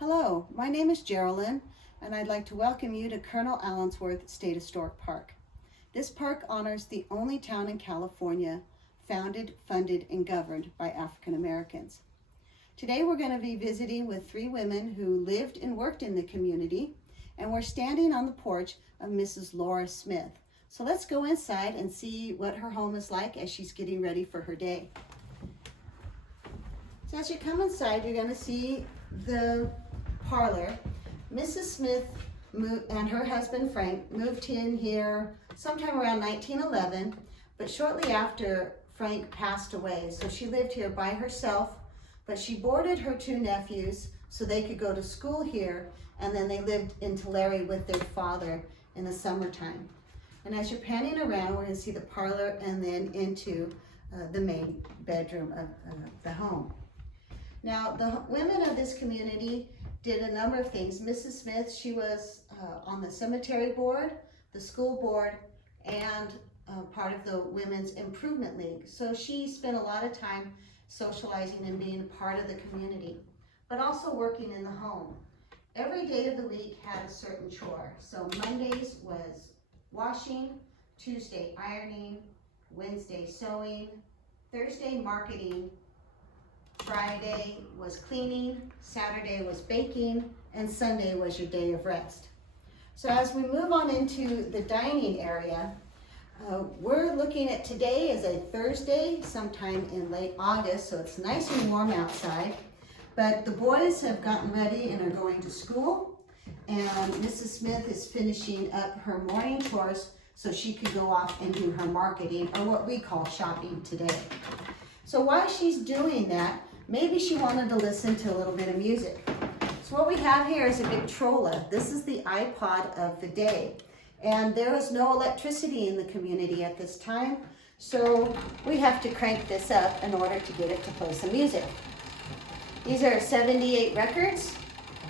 Hello, my name is Geraldine, and I'd like to welcome you to Colonel Allensworth State Historic Park. This park honors the only town in California founded, funded, and governed by African Americans. Today we're going to be visiting with three women who lived and worked in the community, and we're standing on the porch of Mrs. Laura Smith. So let's go inside and see what her home is like as she's getting ready for her day. So as you come inside, you're going to see the parlor. Mrs. Smith and her husband Frank moved in here sometime around 1911, but shortly after Frank passed away. So she lived here by herself, but she boarded her two nephews so they could go to school here, and then they lived in Tulare with their father in the summertime. And as you're panning around, we're going to see the parlor and then into the main bedroom of the home. Now, the women of this community did a number of things. Mrs. Smith, she was on the cemetery board, the school board, and part of the Women's Improvement League. So she spent a lot of time socializing and being a part of the community, but also working in the home. Every day of the week had a certain chore. So Mondays was washing, Tuesday ironing, Wednesday sewing, Thursday marketing, Friday was cleaning, Saturday was baking, and Sunday was your day of rest. So as we move on into the dining area, we're looking at today as a Thursday, sometime in late August, so it's nice and warm outside. But the boys have gotten ready and are going to school, and Mrs. Smith is finishing up her morning chores so she could go off and do her marketing, or what we call shopping today. So while she's doing that, maybe she wanted to listen to a little bit of music. So what we have here is a Victrola. This is the iPod of the day. And there is no electricity in the community at this time, so we have to crank this up in order to get it to play some music. These are 78 records,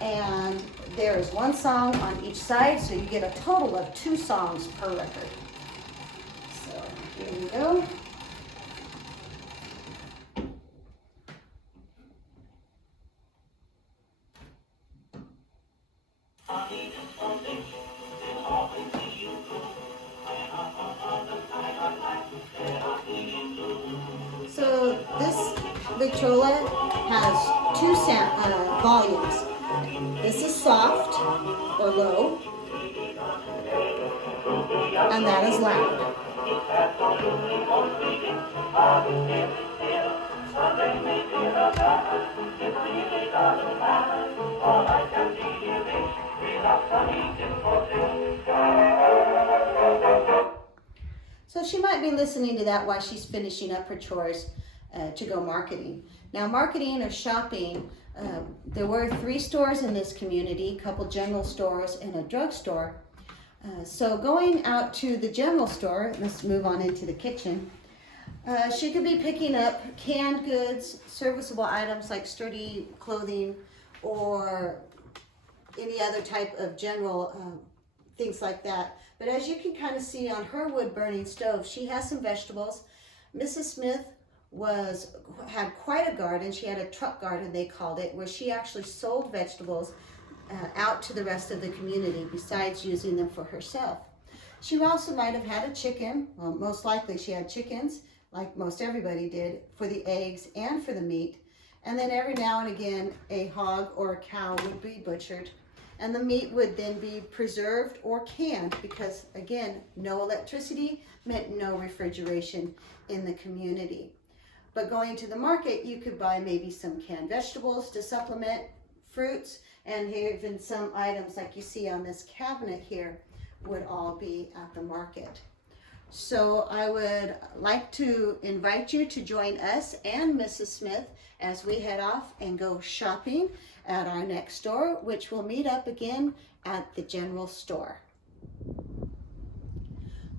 and there is one song on each side, so you get a total of 2 songs per record. So here we go. So this Victrola has 2 volumes. This is soft or low, and that is loud. So she might be listening to that while she's finishing up her chores to go marketing. Now, marketing or shopping, there were 3 stores in this community, a couple general stores and a drugstore. So going out to the general store, let's move on into the kitchen, she could be picking up canned goods, serviceable items like sturdy clothing, or any other type of general things like that. But as you can kind of see on her wood burning stove, she has some vegetables. Mrs. Smith had quite a garden. She had a truck garden, they called it, where she actually sold vegetables out to the rest of the community besides using them for herself. She also might have had a chicken. Well, most likely she had chickens, like most everybody did, for the eggs and for the meat. And then every now and again, a hog or a cow would be butchered, and the meat would then be preserved or canned because, again, no electricity meant no refrigeration in the community. But going to the market, you could buy maybe some canned vegetables to supplement fruits, and even some items like you see on this cabinet here would all be at the market. So I would like to invite you to join us and Mrs. Smith as we head off and go shopping at our next store, which will meet up again at the general store.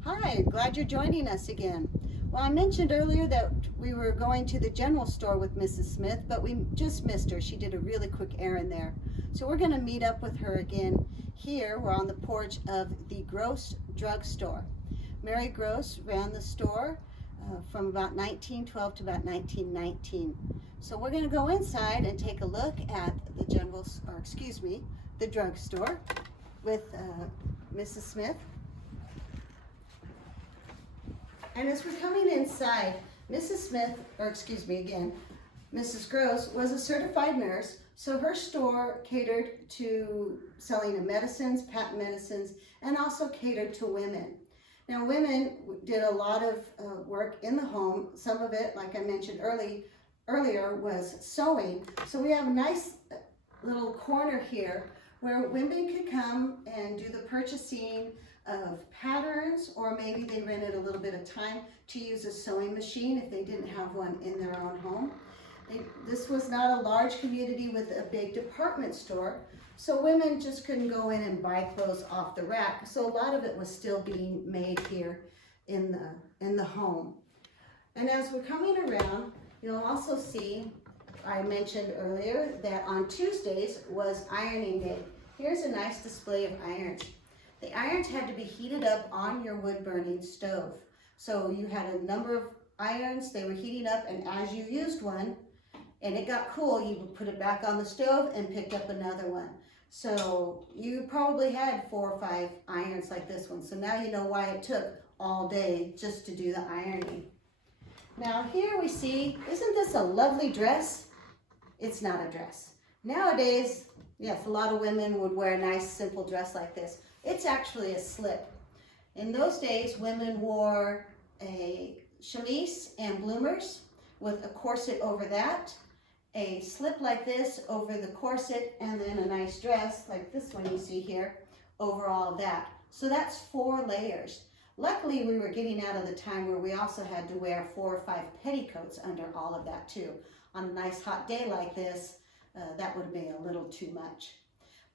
Hi, glad you're joining us again. Well, I mentioned earlier that we were going to the general store with Mrs. Smith, but we just missed her. She did a really quick errand there. So we're going to meet up with her again here. We're on the porch of the Gross drugstore. Mary Gross ran the store from about 1912 to about 1919. So we're going to go inside and take a look at the drugstore with Mrs. Smith. And as we're coming inside, Mrs. Gross was a certified nurse, so her store catered to selling of medicines, patent medicines, and also catered to women. Now, women did a lot of work in the home. Some of it, like I mentioned earlier, was sewing. So we have a nice little corner here where women could come and do the purchasing of patterns, or maybe they rented a little bit of time to use a sewing machine if they didn't have one in their own home. This was not a large community with a big department store, so women just couldn't go in and buy clothes off the rack. So a lot of it was still being made here in the home. And as we're coming around, you'll also see, I mentioned earlier that on Tuesdays was ironing day. Here's a nice display of irons. The irons had to be heated up on your wood-burning stove. So you had a number of irons, they were heating up, and as you used one and it got cool, you would put it back on the stove and picked up another one. So you probably had 4 or 5 irons like this one. So now you know why it took all day just to do the ironing. Now here we see, isn't this a lovely dress? It's not a dress. Nowadays, yes, a lot of women would wear a nice simple dress like this. It's actually a slip. In those days, women wore a chemise and bloomers with a corset over that, a slip like this over the corset, and then a nice dress like this one you see here over all of that. So that's 4 layers. Luckily, we were getting out of the time where we also had to wear 4 or 5 petticoats under all of that too. On a nice hot day like this, that would be a little too much.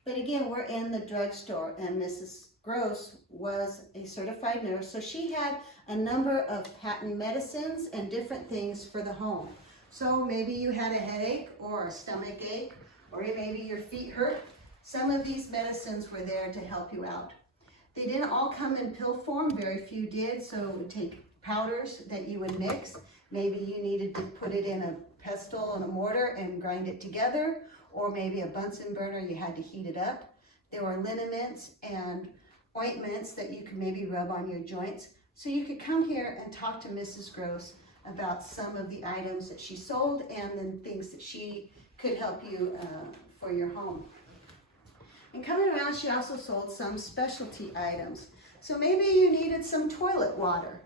But again, we're in the drugstore, and Mrs. Gross was a certified nurse, so she had a number of patent medicines and different things for the home. So maybe you had a headache or a stomach ache, or maybe your feet hurt. Some of these medicines were there to help you out. They didn't all come in pill form, very few did, so it would take powders that you would mix. Maybe you needed to put it in a pestle and a mortar and grind it together, or maybe a Bunsen burner, you had to heat it up. There were liniments and ointments that you could maybe rub on your joints. So you could come here and talk to Mrs. Gross about some of the items that she sold and then things that she could help you for your home. And coming around, she also sold some specialty items. So maybe you needed some toilet water.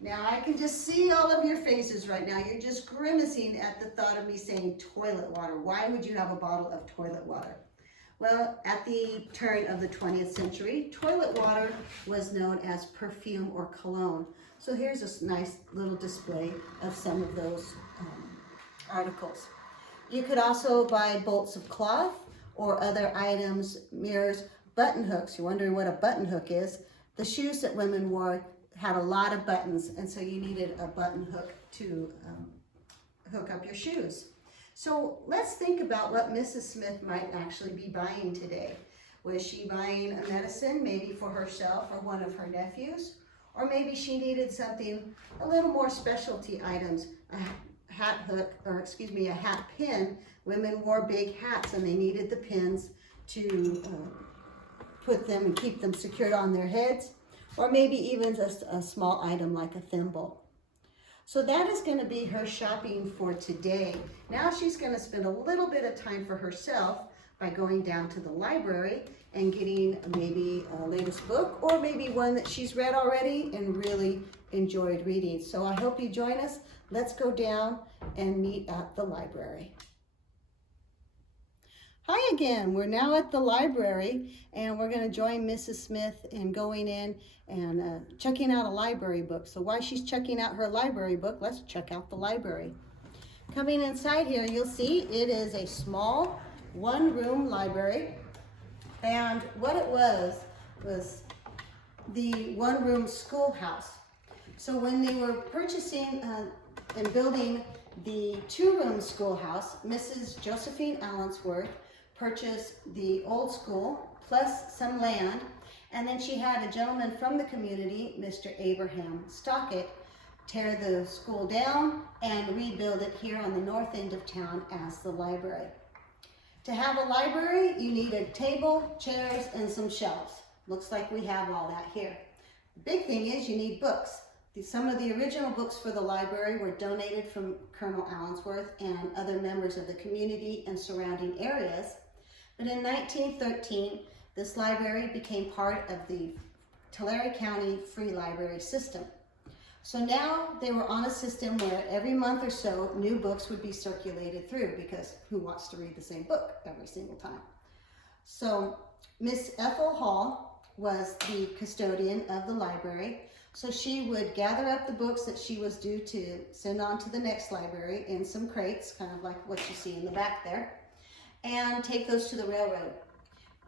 Now I can just see all of your faces right now. You're just grimacing at the thought of me saying toilet water. Why would you have a bottle of toilet water? Well, at the turn of the 20th century, toilet water was known as perfume or cologne. So here's a nice little display of some of those articles. You could also buy bolts of cloth or other items, mirrors, button hooks. You're wondering what a button hook is. The shoes that women wore had a lot of buttons, and so you needed a button hook to hook up your shoes. So let's think about what Mrs. Smith might actually be buying today. Was she buying a medicine maybe for herself or one of her nephews? Or maybe she needed something, a little more specialty items, a hat hook, or excuse me, a hat pin. Women wore big hats and they needed the pins to put them and keep them secured on their heads. Or maybe even just a small item like a thimble. So that is going to be her shopping for today. Now she's going to spend a little bit of time for herself by going down to the library and getting maybe a latest book, or maybe one that she's read already and really enjoyed reading. So I hope you join us. Let's go down and meet at the library. Hi again, we're now at the library and we're going to join Mrs. Smith in going in and checking out a library book. So while she's checking out her library book, let's check out the library. Coming inside here, you'll see it is a small one-room library, and what it was the one-room schoolhouse. So when they were purchasing and building the two-room schoolhouse, Mrs. Josephine Allensworth purchased the old school plus some land, and then she had a gentleman from the community, Mr. Abraham Stockett, tear the school down and rebuild it here on the north end of town as the library. To have a library, you need a table, chairs, and some shelves. Looks like we have all that here. The big thing is you need books. Some of the original books for the library were donated from Colonel Allensworth and other members of the community and surrounding areas. But in 1913, this library became part of the Tulare County Free Library System. So now they were on a system where every month or so new books would be circulated through, because who wants to read the same book every single time? So Miss Ethel Hall was the custodian of the library. So she would gather up the books that she was due to send on to the next library in some crates, kind of like what you see in the back there, and take those to the railroad.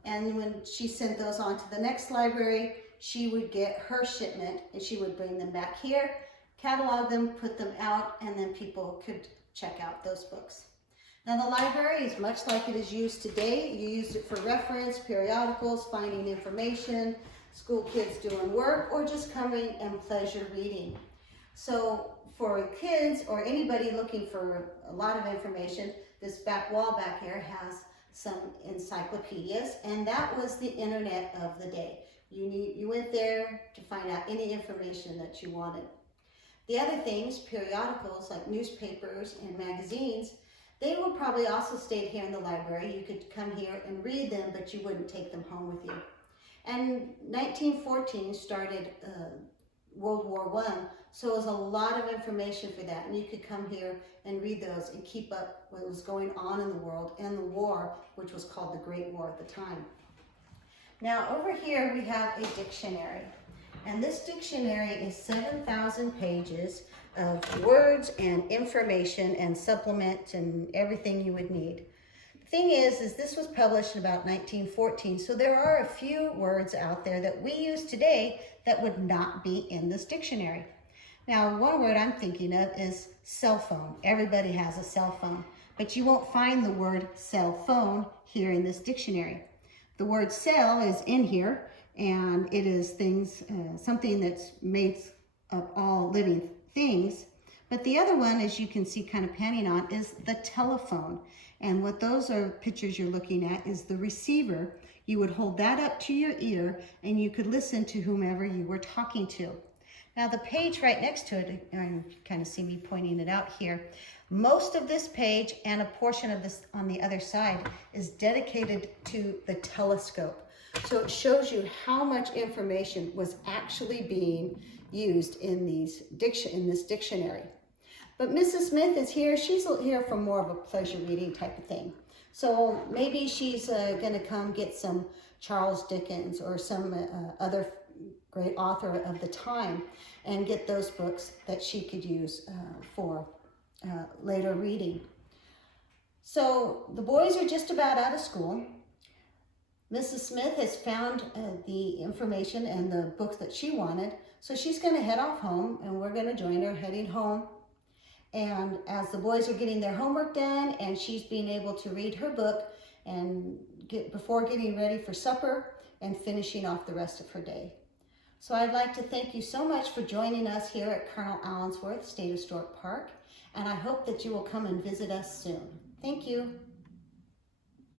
And when she sent those on to the next library, she would get her shipment and she would bring them back here, catalog them, put them out, and then people could check out those books. Now the library is much like it is used today. You use it for reference, periodicals, finding information, school kids doing work, or just coming and pleasure reading. So for kids or anybody looking for a lot of information, this back wall back here has some encyclopedias, and that was the internet of the day. You went there to find out any information that you wanted. The other things, periodicals like newspapers and magazines, they would probably also stay here in the library. You could come here and read them, but you wouldn't take them home with you. And 1914 started World War I, so it was a lot of information for that. And you could come here and read those and keep up what was going on in the world and the war, which was called the Great War at the time. Now over here we have a dictionary. And this dictionary is 7,000 pages of words and information and supplement and everything you would need. The thing is this was published in about 1914, so there are a few words out there that we use today that would not be in this dictionary. Now, one word I'm thinking of is cell phone. Everybody has a cell phone, but you won't find the word cell phone here in this dictionary. The word cell is in here, and it is things, something that's made of all living things. But the other one, as you can see kind of panning on, is the telephone. And what those are pictures you're looking at is the receiver. You would hold that up to your ear and you could listen to whomever you were talking to. Now the page right next to it, you kind of see me pointing it out here, most of this page and a portion of this on the other side is dedicated to the telescope. So it shows you how much information was actually being used in this dictionary. But Mrs. Smith is here. She's here for more of a pleasure reading type of thing. So maybe she's going to come get some Charles Dickens or some other great author of the time and get those books that she could use for later reading. So the boys are just about out of school. Mrs. Smith has found the information and the books that she wanted. So she's going to head off home and we're going to join her heading home. And as the boys are getting their homework done and she's being able to read her book and before getting ready for supper and finishing off the rest of her day. So I'd like to thank you so much for joining us here at Colonel Allensworth State Historic Park, and I hope that you will come and visit us soon. Thank you.